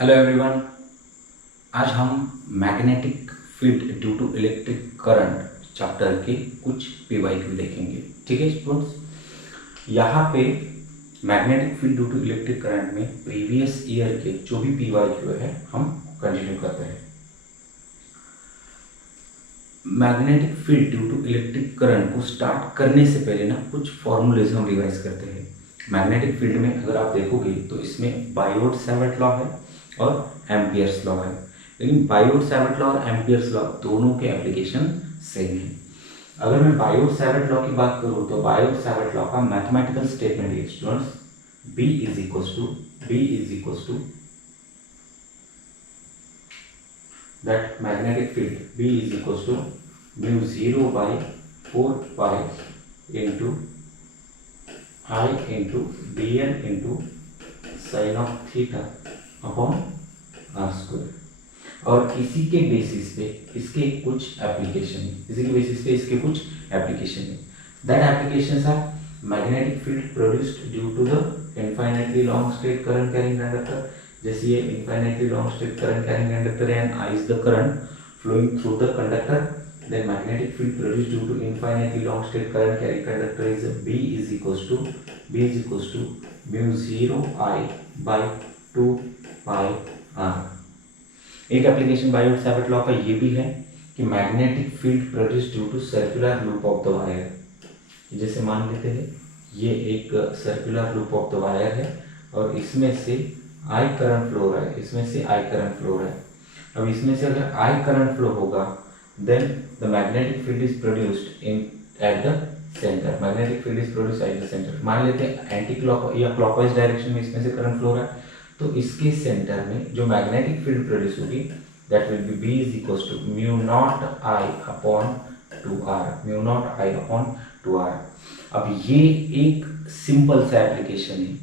Hello everyone. आज हम magnetic field due to electric current chapter के कुछ पीवाईक्यू देखेंगे। ठीक है स्टूडेंट्स, यहाँ पे magnetic field due to electric current में प्रीवियस ईयर के जो भी पीवाईक्यू है हम कंटिन्यू करते हैं। Magnetic field due to electric current को स्टार्ट करने से पहले ना कुछ फॉर्मूलेज हम रिवाइज करते हैं। मैग्नेटिक फील्ड में अगर आप देखोगे तो इसमें बायोट-सैवर्ट लॉ है और एम्पियर्स लॉ है, लेकिन बायोट-सैवर्ट लॉ और एम्पियर्स लॉ दोनों के एप्लीकेशन सेम है। अगर मैं बायोट-सैवर्ट लॉ की बात करूँ तो बायोट-सैवर्ट लॉ का मैथमेटिकल स्टेटमेंट है students, B is equals to that magnetic field B is equals to mu 0 by 4 pi into I into dn into sin of theta upon r square। और इसी के basis पे इसके कुछ application है, इसी के बेसिस पे इसके कुछ एप्लीकेशन है। That applications are magnetic field produced due to the infinitely long straight current carrying conductor. जैसे ये infinitely long straight current carrying conductor है and I is the current flowing through the conductor, then magnetic field produced due to infinitely long straight current carrying conductor is B is equals to mu 0 I by 2 pi r। एक application Biot Savart law का ये भी है कि magnetic field produced due to circular loop of the wire. जैसे मान लेते हैं ये एक circular loop of the wire है और इसमें से I करंट फ्लो रहा है, इसमें से I करंट फ्लो रहा है। अब इसमें से अगर I करंट फ्लो होगा then the magnetic field is produced in at the centre. Magnetic field is produced at the centre. मान लेते हैं एंटी क्लॉक या क्लॉकवाइज डायरेक्शन में इसमें से करंट फ्लो रहा है, तो इसके सेंटर में जो मैग्नेटिक फील्ड प्रोड्यूस होगी that will be B is equals to mu not I upon 2r, mu not I upon 2r। अब ये एक सिंपल सा एप्लीकेशन है।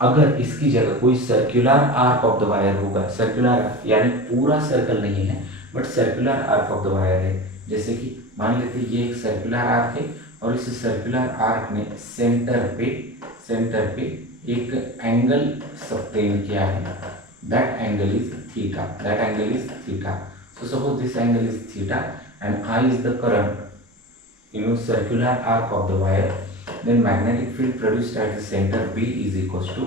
अगर इसकी जगह कोई circular arc of the wire होगा, सर्कुलर आर्क यानी पूरा सर्कल नहीं है but circular arc of the wire है, जैसे कि मान लेते हैं ये एक सर्कुलर आर्क है और इस सर्कुलर आर्क ने सेंटर पे एक एंगल सबटेन किया है, that angle is theta. So suppose this angle is theta and I is the current in circular arc of the wire, then magnetic field produced at the center B is equals to,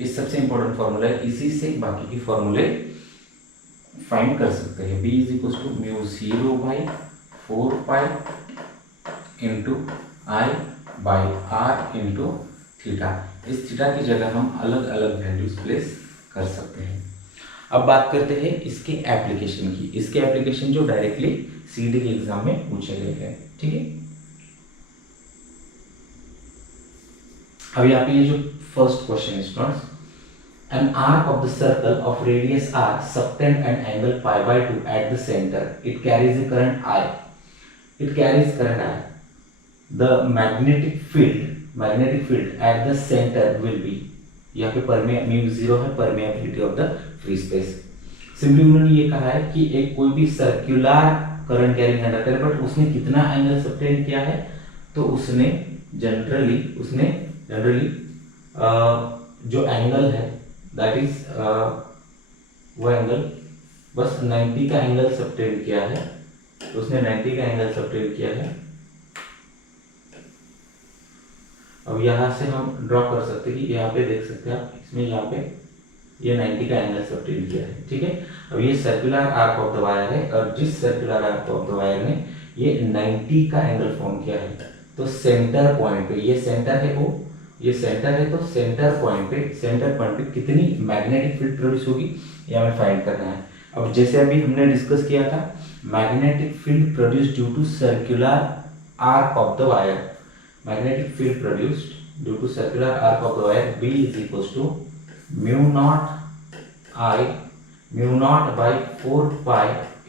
ये सबसे important formula है, इसी से बाकी की फॉर्मूले find कर सकते हैं। B is equals to mu 0 by 4 pi into I by r into theta. इस थीटा की जगह हम अलग अलग वैल्यूज प्लेस कर सकते हैं। अब बात करते हैं इसके एप्लीकेशन की। इसके एप्लीकेशन जो डायरेक्टली सीडी के एग्जाम में पूछे गए हैं। ठीक है, अब यहाँ पे ये जो फर्स्ट क्वेश्चन है students, an arc of the circle of radius r subtend an angle pi by 2 at the center, it carries a current I, the magnetic field at the center will be, यहाँ पे mu 0 है, permeability of the free space. Simply उन्होंने ये कहा है कि एक कोई भी circular current carrying conductor but उसने कितना एंगल सबटेंड किया है, तो उसने जनरली जो एंगल है दैट इज वो एंगल बस 90 का एंगल सबटेंड किया है, तो उसने 90 का एंगल सबटेंड किया है। अब यहाँ से हम ड्रॉ कर सकते हैं कि यहाँ पे देख सकते हैं आप, इसमें यहाँ पे ये 90 का एंगल सबटेंड किया है। ठीक है, अब ये circular arc of the wire है और जिस circular arc of the wire ने ये 90 का एंगल फॉर्म किया है, तो सेंटर पॉइंट पे, ये सेंटर है, वो ये सेंटर है, तो सेंटर पॉइंट पे कितनी मैग्नेटिक फील्ड प्रोड्यूस होगी ये हमें फाइंड करना है। अब जैसे अभी हमने डिस्कस किया था, magnetic field produce due to circular arc of the wire, magnetic field produced due to circular arc of the wire B is equals to mu naught by 4 pi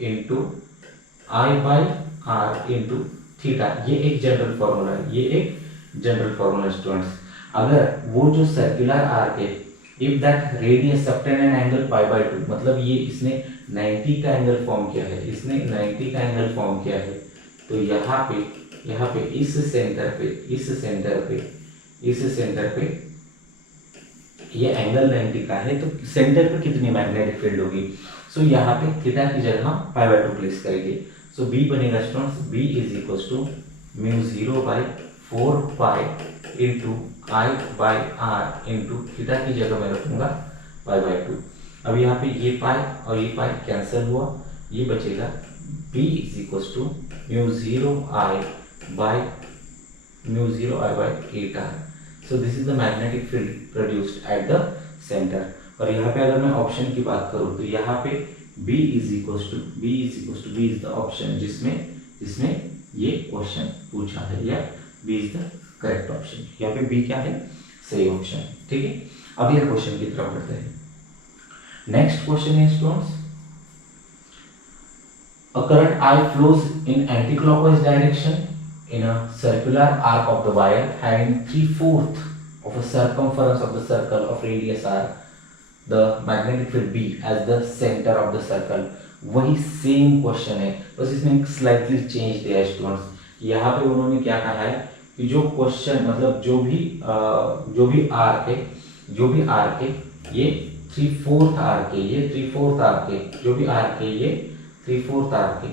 into I by r into theta। ये एक general formula है students. अगर वो जो circular arc है, if that radius subtend an angle pi by 2, मतलब ये इसने 90 का एंगल फॉर्म किया है, तो यहाँ पे इस सेंटर पे ये एंगल 90 का है, तो सेंटर पे कितनी मैग्नेटिक फील्ड होगी? सो यहाँ पे थीटा की जगह हम π/2 प्लेस करेंगे। सो बी बनेगा students, B is equal to mu 0/4 into I/r into theta की जगह मैं रखूंगा π/2। अब यहाँ पे ये पाई और ये पाई कैंसिल हुआ, ये बचेगा B is equal to mu 0I/8r। So this is the magnetic field produced at the centre. और यहाँ पे अगर मैं ऑप्शन की बात करूँ तो यहाँ पे B इज द ऑप्शन जिसमें ये क्वेश्चन पूछा है, या B is the correct option. यहाँ पे B क्या है? सही ऑप्शन। ठीक है, अगले क्वेश्चन की तरफ बढ़ते हैं। नेक्स्ट क्वेश्चन है students, a current I flows in anti-clockwise direction in a circular arc of the wire having 3/4 of a circumference of the circle of radius r, the magnetic field B as the center of the circle। वही same question है, बस इसमें slightly change दिया है students. यहाँ पे उन्होंने क्या कहा है कि जो क्वेश्चन मतलब जो भी आर्क है ये 3/4 आर्क है, ये 3/4 आर्क है, जो भी आर्क है ये 3/4 आर्क है।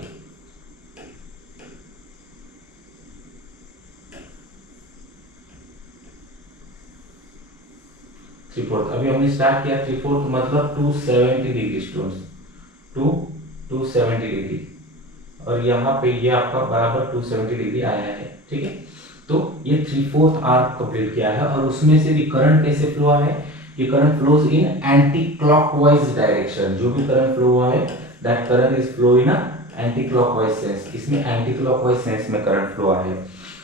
अभी हमने स्टार्ट किया 3/4 मतलब 270 डिग्री स्टूडेंट्स, 270 डिग्री, और यहाँ पे ये आपका बराबर 270 डिग्री आया है। ठीक है, तो ये 3/4 आर्क कंप्लीट किया है, और उसमें से भी करंट कैसे फ्लो है? ये current flows in anti clockwise direction. जो भी करंट फ्लो हुआ है that current is flow in anti clockwise sense. इसमें एंटी क्लॉकवाइज सेंस में करंट फ्लो है।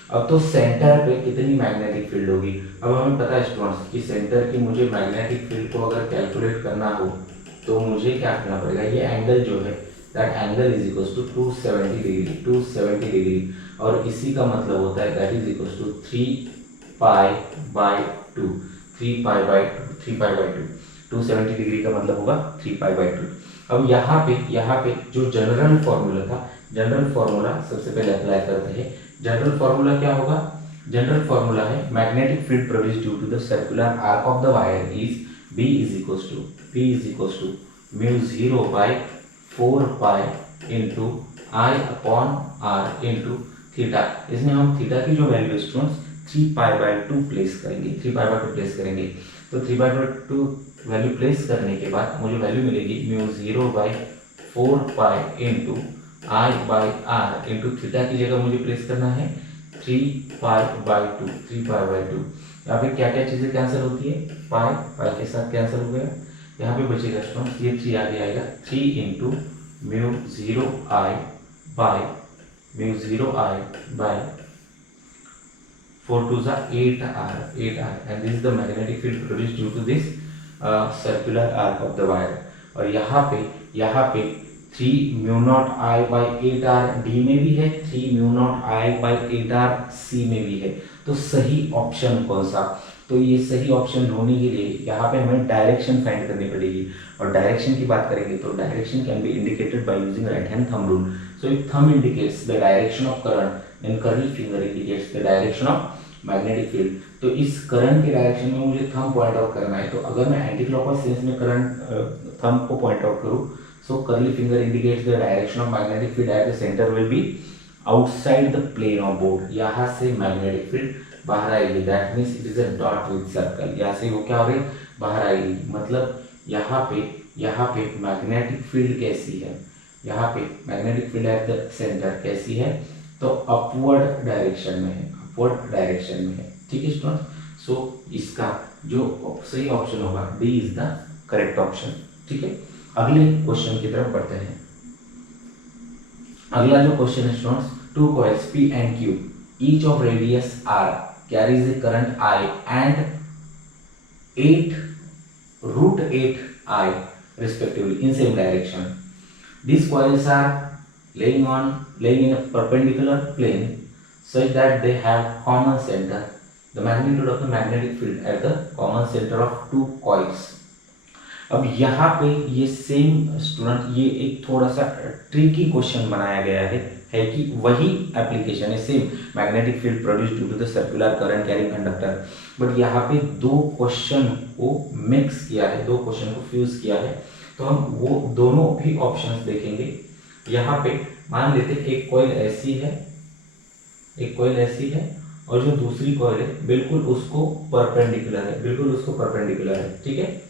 अब तो सेंटर पे कितनी मैग्नेटिक फील्ड होगी? अब हमें पता है स्टूडेंट्स कि सेंटर की मुझे मैग्नेटिक फील्ड को अगर कैलकुलेट करना हो तो मुझे क्या करना पड़ेगा? ये एंगल जो है that angle is equal to 270 degree, और इसी का मतलब होता है that is equal to 3π/2। 270 degree का मतलब होगा 3π/2। अब यहाँ पे जो जनरल फॉर्मूला था, जनरल फॉर्मूला सबसे पहले अप्लाई करते हैं। जनरल फॉर्मूला क्या होगा? जनरल फॉर्मूला है magnetic field produced due to the circular arc of the wire is B is equal to mu 0/4π into I/r into theta. इसमें हम थीटा की जो वैल्यू स्टूडेंट्स 3π/2 प्लेस करेंगे। तो 3/2 वैल्यू प्लेस करने के बाद मुझे वैल्यू मिलेगी mu 0/4π into I/r into theta की जगह मुझे प्लेस करना है 3π/2। यहाँ पे क्या क्या चीजें कैंसिल होती है? पाई के साथ कैंसिल हो गया, यहाँ पे बचेगा स्टूडेंट्स ये 3 आगे आएगा, 3 into mu 0I/4 2 8r, and this is the magnetic field produced due to this circular arc of the wire। और यहाँ पे 3 म्यू नॉट I/8r D में भी है, 3 म्यू नॉट I/8r C में भी है। तो सही ऑप्शन कौन सा? तो ये सही ऑप्शन ढूंढने के लिए यहाँ पे हमें डायरेक्शन फाइंड करनी पड़ेगी, और डायरेक्शन की बात करेंगे तो direction can be indicated by using right hand thumb rule. So if thumb indicates the direction of current then curly finger indicates the direction of magnetic field. तो इस करंट के डायरेक्शन में मुझे थंब पॉइंट आउट करना है। तो अगर मैं एंटी क्लॉकवाइज सेंस में करंट थंब को पॉइंट आउट करूँ, so curly finger indicates the direction of magnetic field at the center will be outside the plane of board। यहाँ से मैग्नेटिक फील्ड बाहर आएगी, that means it is a dot with circle. यहाँ से वो क्या हो रही है? बाहर आएगी। मतलब यहाँ पे मैग्नेटिक फील्ड कैसी है? यहाँ पे magnetic field at the centre कैसी है? तो अपवर्ड डायरेक्शन में है। ठीक है स्टूडेंट, सो इसका जो सही ऑप्शन होगा D is the correct option. ठीक है, अगले क्वेश्चन की तरफ बढ़ते हैं। अगला जो क्वेश्चन है students, 2 coils P and Q each of radius r carries a current I and 8√8I respectively in same direction। These coils are laying in a perpendicular plane such that they have common center। The magnitude of the magnetic field at the common center of 2 coils। अब यहाँ पे ये same student ये एक थोड़ा सा tricky question बनाया गया है है कि वही एप्लीकेशन है, same magnetic field produce due to the circular current carrying conductor, but यहाँ पे दो क्वेश्चन को मिक्स किया है, दो क्वेश्चन को फ्यूज किया है, तो हम वो दोनों भी ऑप्शंस देखेंगे। यहाँ पे मान लेते एक कॉइल ऐसी है, एक कॉइल ऐसी है और जो दूसरी कॉइल है बिल्कुल उसको परपेंडिकुलर है, बिल्कुल उसको परपेंडिकुलर है, ठीक है,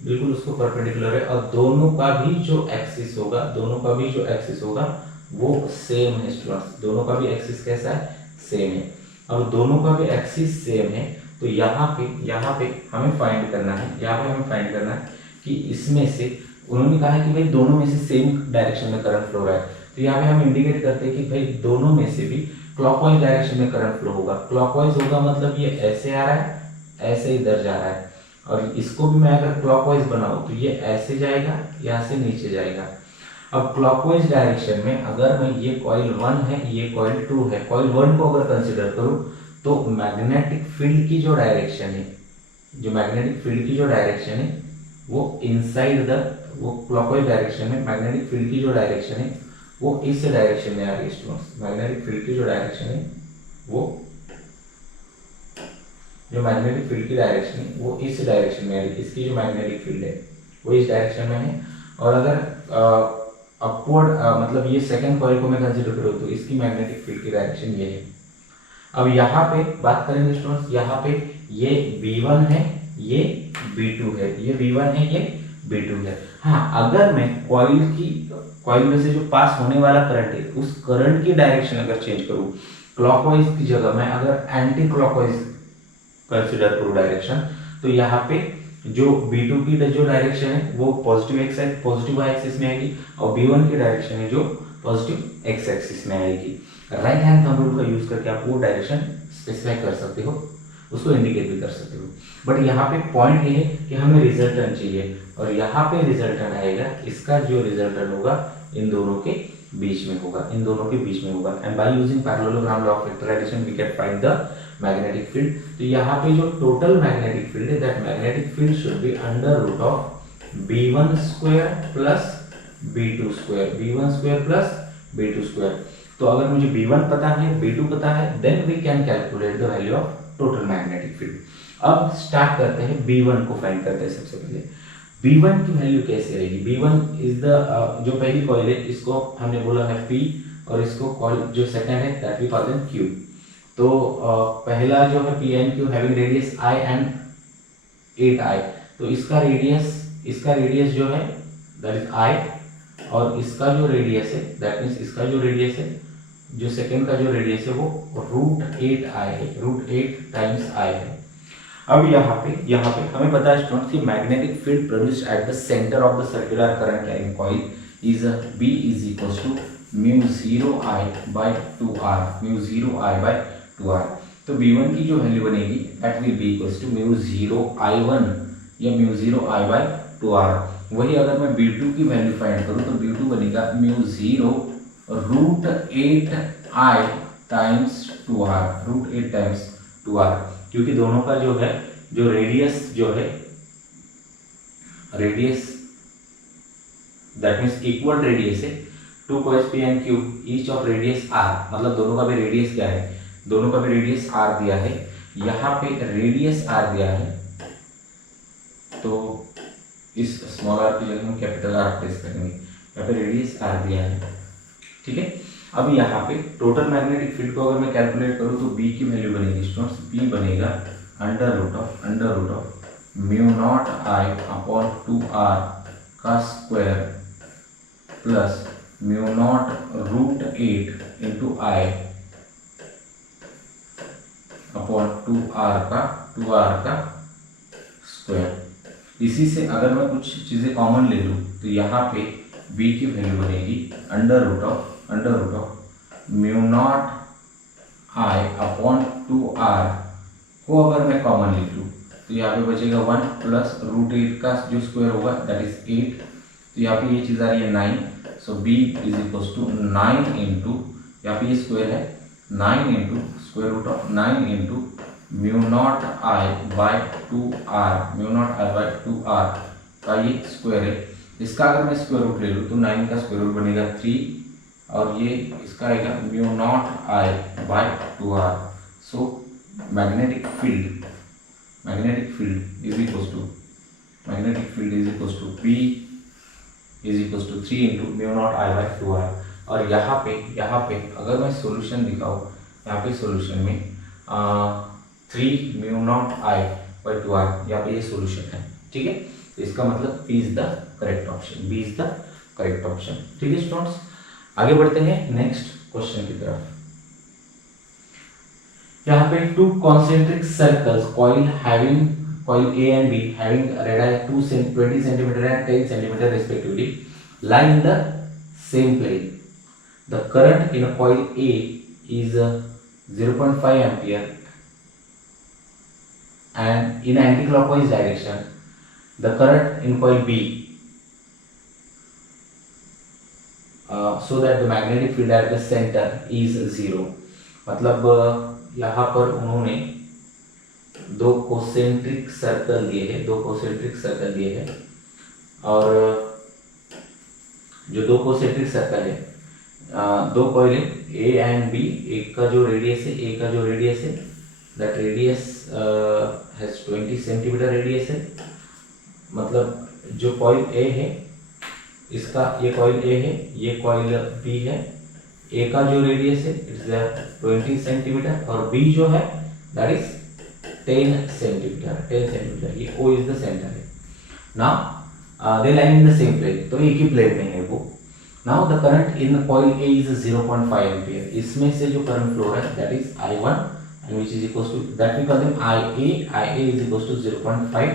बिल्कुल उसको परपेंडिकुलर है, और दोनों का भी जो एक्सिस होगा, दोनों का भी जो एक्सिस होगा वो सेम है स्टूडेंट्स, दोनों का भी एक्सिस कैसा है, सेम है। अब दोनों का भी एक्सिस सेम है तो यहाँ पे हमें फाइंड करना है, यहाँ पे हमें फाइंड करना है कि इसमें से, उन्होंने कहा है कि भाई दोनों में से सेम डायरेक्शन में करंट फ्लो रहा है, तो यहाँ पे हम इंडिकेट करते हैं कि भाई दोनों में से भी क्लॉकवाइज डायरेक्शन में करंट फ्लो होगा। क्लॉकवाइज होगा मतलब ये ऐसे आ रहा है, ऐसे इधर जा रहा है, और इसको भी मैं अगर क्लॉकवाइज बनाऊं तो ये ऐसे जाएगा, यहाँ से नीचे जाएगा। अब क्लॉकवाइज डायरेक्शन में अगर मैं, ये कॉइल 1 है, ये कॉइल 2 है, कॉइल 1 को अगर कंसिडर करूं तो मैग्नेटिक फील्ड की जो डायरेक्शन है, जो मैग्नेटिक फील्ड की जो डायरेक्शन है वो इनसाइड द, वो क्लॉकवाइज डायरेक्शन में मैग्नेटिक फील्ड की जो डायरेक्शन है वो इस डायरेक्शन में आ रही है स्टूडेंट्स। मैग्नेटिक फील्ड की जो डायरेक्शन है वो, जो मैग्नेटिक फील्ड की डायरेक्शन है वो इस डायरेक्शन में आ रही है, इसकी जो मैग्नेटिक फील्ड है वो इस डायरेक्शन में है। और अगर अपवर्ड मतलब ये सेकंड कॉइल को मैं कंसीडर करूँ तो इसकी मैग्नेटिक फील्ड की डायरेक्शन ये है। अब यहाँ पे बात करेंगे स्टूडेंट्स, यहाँ पे ये V1 है, ये V2 है, ये V1 है, ये V2 है। हाँ, अगर मैं कॉइल में से जो पास होने वाला करंट है उस करंट की डायरेक्शन अगर चेंज करूँ, क्लॉकवाइज की जगह मैं अगर एंटी क्लॉकवाइज कंसिडर करूँ डायरेक्शन, तो यहाँ पे जो B2 की जो डायरेक्शन है वो पॉजिटिव एक्सिस में आएगी, और B1 की डायरेक्शन है जो पॉजिटिव एक्स एक्सिस में आएगी। राइट हैंड थंब रूल का यूज करके आप वो डायरेक्शन स्पेसिफाई कर सकते हो, उसको इंडिकेट भी कर सकते हो। बट यहाँ पे पॉइंट ये है कि हमें रिजल्टेंट चाहिए, और यहाँ पे रिजल्टेंट आएगा, इसका जो रिजल्टेंट होगा इन दोनों के बीच में होगा, इन दोनों के बीच में होगा। And by using parallelogram law of factorization we can find the magnetic field. तो यहाँ पे जो टोटल मैग्नेटिक फील्ड है, that magnetic field should be under root of B1 square plus B2 square, B1 square plus B2 square. तो अगर मुझे B1 पता है, B2 पता है, then we can calculate the value of total magnetic field. अब start करते हैं, B1 को फाइंड करते हैं। सबसे पहले B1 की वैल्यू कैसे आएगी? B1 इज द, जो पहली कॉइल है इसको हमने बोला है P, और इसको कॉइल जो सेकंड है that we call them Q। तो पहला जो है PNQ having radius I and 8I, तो इसका रेडियस जो है दैट इज I, और इसका जो रेडियस है दैट मीन्स इसका जो रेडियस है, जो सेकंड का जो रेडियस है वो √8I है, √8 टाइम्स I है। अब यहाँ पे हमें पता है स्टूडेंट्स कि magnetic field produced at the centre of the circular current carrying coil is B is equal to μ0I by 2R, μ0I by 2R। तो B1 की जो वैल्यू बनेगी that will be equal to μ0I1 या μ0I by 2R। वही अगर मैं B2 की value find करूं तो B2 बनेगा μ0 √8I times 2R, √8 times 2R, क्योंकि दोनों का जो है, जो radius that means equal radius है, 2 coils P and Q each of radius R, मतलब दोनों का भी रेडियस क्या है, दोनों का भी रेडियस R दिया है। यहाँ पे रेडियस R दिया है तो इस स्मॉल r की जगह हम कैपिटल R प्लेस करेंगे, यहाँ पे रेडियस R दिया है, ठीक है। अब यहाँ पे टोटल मैग्नेटिक फील्ड को अगर मैं कैलकुलेट करूँ तो B की वैल्यू बनेगी स्टूडेंट्स, B बनेगा under root of μ0I upon 2R का square plus μ0 √8 into I upon 2R का स्क्वायर। इसी से अगर मैं कुछ चीज़ें कॉमन ले लूँ तो यहाँ पे B की वैल्यू बनेगी under root of μ0I upon 2R को अगर मैं कॉमन लिख लूँ तो यहाँ पे बचेगा 1 प्लस √8 का जो स्क्वायर होगा दैट इज 8, तो यहाँ पे ये चीज़ आ रही है 9, so B is equal to 9 into, यहाँ पे ये स्क्वायर है 9 into square root of 9 into μ0I by 2R का ये स्क्वायर है। इसका अगर मैं स्क्वायर रूट ले लूँ तो 9 का स्क्वायर रूट बनेगा 3 और ये इसका आएगा mu not I by 2r। So magnetic field is equal to B is equal to 3 into mu not I by 2r। और यहाँ पे अगर मैं सॉल्यूशन दिखाऊँ, यहाँ पे सॉल्यूशन में 3 mu not I by 2r, यहाँ पे ये सॉल्यूशन है, ठीक है। तो इसका मतलब B is the correct option, ठीक है स्टूडेंट्स। आगे बढ़ते हैं नेक्स्ट क्वेश्चन की तरफ। यहाँ पे to concentric circles coil A and B having radii 20 cm and 10 cm respectively lie in the same plane. The current in coil A is 0.5 ampere and in anti-clockwise direction. The current in coil B, so that the magnetic field at the center is 0. मतलब यहाँ पर उन्होंने दो concentric circle दिए हैं और जो दो कोसेंट्रिक सर्कल है, दो कॉइल A एंड B, एक का जो रेडियस है that radius has 20 centimetre radius है। मतलब जो कॉइल A है इसका, ये कॉइल A है, ये कॉइल B है। A का जो रेडियस है इट्स 20 सेंटीमीटर और B जो है दैट इज 10 सेंटीमीटर। ये O इज द सेंटर है। Now they line in the same plane, तो एक ही प्लेन में है वो। Now the current in coil A is 0.5 ampere. इसमें से जो करंट फ्लो है that is I1 and which is equals to that we call them IA is equals to 0.5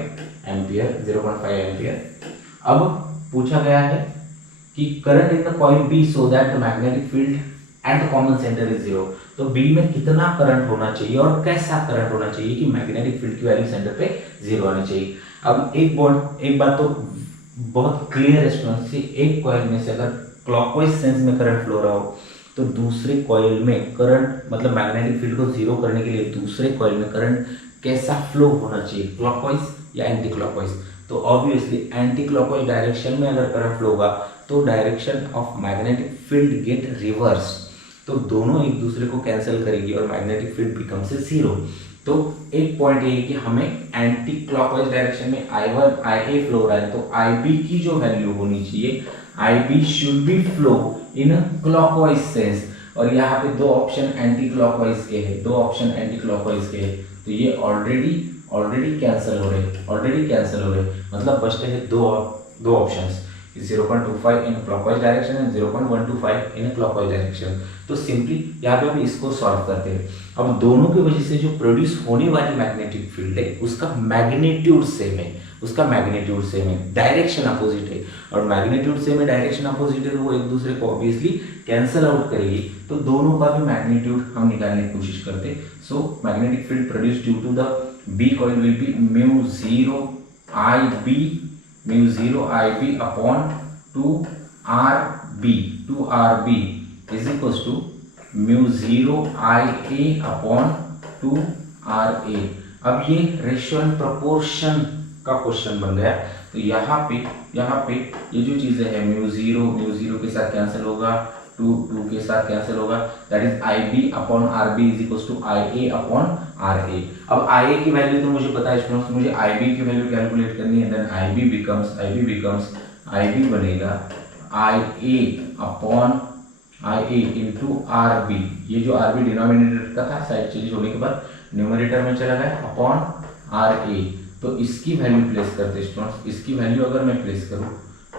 ampere. अब पूछा गया है कि current in the coil B so that the magnetic field at the common centre is 0। तो B में कितना current होना चाहिए और कैसा करंट होना चाहिए कि मैग्नेटिक फील्ड की वैल्यू सेंटर पे 0 आनी चाहिए। अब एक बात तो बहुत क्लियर है स्टूडेंट्स, एक कॉइल में से अगर क्लॉकवाइज सेंस में करंट फ्लो रहा हो तो दूसरे कॉइल में करंट, मतलब मैग्नेटिक फील्ड को 0 करने के लिए दूसरे कॉइल में करंट कैसा फ्लो होना चाहिए, क्लॉकवाइज या एंटी क्लॉकवाइज। तो ऑब्वियसली एंटी क्लॉकवाइज डायरेक्शन में अगर करंट फ्लो होगा तो direction of magnetic field get reverse, तो दोनों एक दूसरे को कैंसिल करेगी और मैग्नेटिक फील्ड बिकम्स 0। तो एक पॉइंट ये है कि हमें एंटी क्लॉकवाइज डायरेक्शन में I1 IA फ्लो रहा है तो IB की जो वैल्यू होनी चाहिए, IB should be flow in clockwise sense. और यहाँ पे दो ऑप्शन एंटी क्लॉकवाइज के हैं, तो ये ऑलरेडी कैंसिल हो रहे, मतलब बचते हैं दो options, 0.25 in clockwise direction and 0.125 in clockwise direction. तो सिंपली यहाँ पे हम इसको सॉल्व करते हैं। अब दोनों की वजह से जो प्रोड्यूस होने वाली मैग्नेटिक फील्ड है उसका मैग्नीट्यूड सेम है, डायरेक्शन अपोजिट है, और मैग्नीट्यूड सेम है, डायरेक्शन अपोजिट है, वो एक दूसरे को ऑब्वियसली कैंसिल आउट करेगी। तो दोनों का भी मैग्नीट्यूड हम निकालने की कोशिश करते हैं। So magnetic field produce due to the B coil will be mu 0 IB upon 2RB is equals to mu 0 IA upon 2RA। अब ये रेशियो एंड प्रोपोर्शन का क्वेश्चन बन गया। तो यहाँ पे ये जो चीजें हैं म्यू 0 के साथ कैंसिल होगा, 2 के साथ कैंसिल होगा, that is IB upon RB is equals to IA upon RA। अब IA की वैल्यू तो मुझे पता है स्टूडेंट्स, मुझे IB की वैल्यू कैलकुलेट करनी है, देन IB बनेगा IA upon IA into RB। ये जो RB डिनोमिनेटर का था, साइड चेंज होने के बाद न्यूमरेटर में चला गया, अपॉन RA। तो इसकी वैल्यू प्लेस करते स्टूडेंट्स, इसकी वैल्यू अगर मैं प्लेस करूं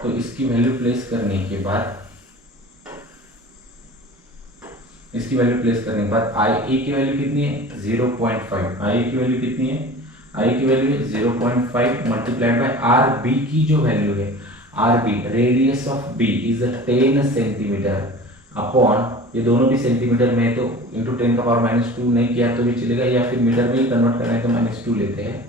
तो इसकी वैल्यू प्लेस करने के बाद IA की वैल्यू कितनी है 0.5, IA की वैल्यू कितनी है, IA की वैल्यू है 0.5 मल्टीप्लाइड बाय RB की जो वैल्यू है, RB radius of B is 10 centimetre upon, ये दोनों भी सेंटीमीटर में है तो इंटू 10 का पावर -2 नहीं किया तो भी चलेगा, या फिर मीटर में ही कन्वर्ट करना है तो -2 लेते हैं,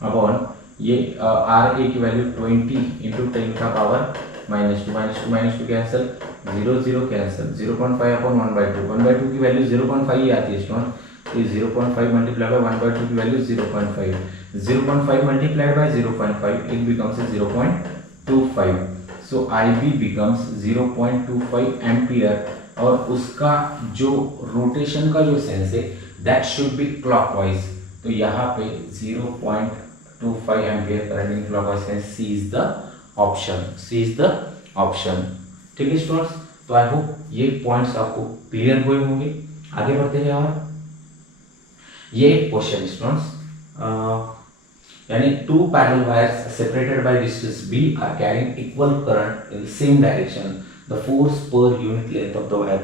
अपॉन ये RA की वैल्यू 20 इंटू 10 का पावर -2 कैंसिल, 0 कैंसिल, 0.5 अपॉन 1/2 की वैल्यू 0.5 ही आती है स्टूडेंट। तो 0.5 मल्टीप्लाई बाय 1/2 की value 0.5 multiplied by 0.5 it becomes 0.25। So IB becomes 0.25 ampere और उसका जो रोटेशन का जो सेंस है दैट शुड बी क्लॉकवाइज। तो यहाँ पे 0.25 ampere current in clockwise sense, C is the option, C is the option. ठीक है स्टूडेंट्स, तो आई होप ये पॉइंट्स आपको क्लियर हुए होंगे। आगे बढ़ते हैं और ये एक क्वेश्चन स्टूडेंट्स, यानी two parallel wires separated by distance b are carrying equal current in same direction, the force per unit length of the wire.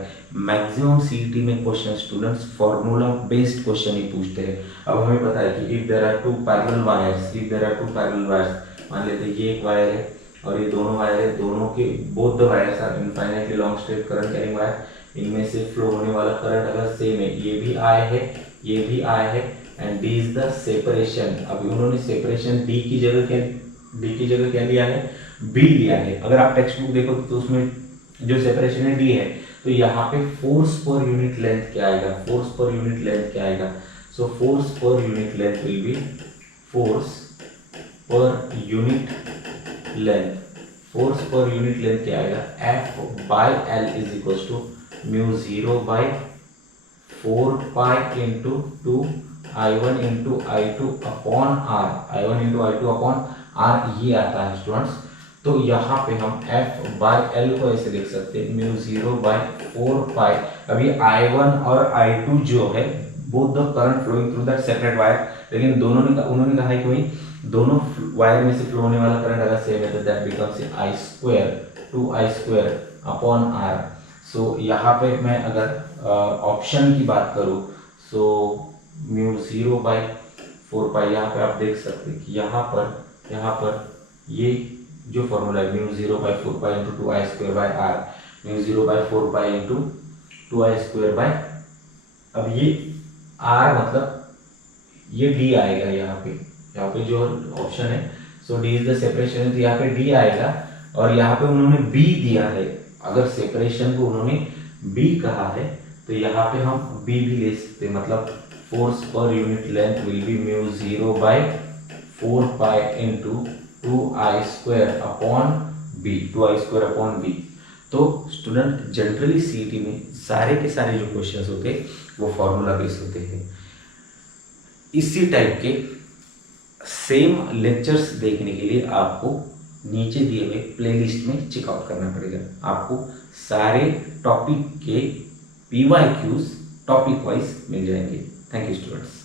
Maximum CET में question students formula based question ही पूछते हैं। अब हमें पता है कि if there are two parallel wires, if there are two parallel wires, मान लेते हैं ये एक वायर है और ये दोनों वायर है, दोनों के both the wires are infinitely long straight current carrying wire, इनमें से फ्लो होने वाला करंट अगर सेम है, ये भी I है ये भी I है, and D is the separation. अभी उन्होंने सेपरेशन D की जगह क्या लिया है, B लिया है। अगर आप टेक्स्ट बुक देखो तो उसमें जो सेपरेशन है D है, तो यहाँ पे फोर्स पर यूनिट लेंथ क्या आएगा, फोर्स पर यूनिट लेंथ क्या आएगा, so force per unit length will be force per unit length, force per unit length क्या आएगा, F by L is equal to mu 0 by 4 pi into 2 I1 into I2 upon R, I1 into I2 upon R ये आता है students. तो यहाँ पे हम F by L को ऐसे लिख सकते हैं म्यू 0 बाय 4 पाई। अभी I1 और I2 जो है both the current flowing through that separate wire, लेकिन उन्होंने कहा है कि भाई दोनों वायर में से फ्लो होने वाला करंट अगर सेम है तो that becomes I square 2I square upon R। सो यहाँ पे मैं अगर ऑप्शन की बात करूँ सो म्यू 0 बाई 4 पाई, यहाँ पे आप देख सकते हैं कि यहाँ पर ये जो फॉर्मूला है mu 0 by 4 pi into 2I square by R, mu 0 by 4 pi into 2I square by, अब ये R मतलब ये D आएगा यहाँ पे जो ऑप्शन है, सो D इज द सेपरेशन, तो यहाँ पे D आएगा और यहाँ पे उन्होंने B दिया है। अगर सेपरेशन को उन्होंने B कहा है तो यहाँ पे हम B भी ले सकते हैं, मतलब force per unit length will be mu 0 by 4 pi into 2I square upon B, 2I square upon B। तो स्टूडेंट जनरली सीईटी में सारे के सारे जो क्वेश्चंस होते हैं वो फॉर्मूला बेस्ड होते हैं। इसी टाइप के सेम लेक्चर्स देखने के लिए आपको नीचे दिए हुए प्लेलिस्ट में चेकआउट करना पड़ेगा। आपको सारे टॉपिक के PYQs टॉपिक वाइज मिल जाएंगे। Thank you students.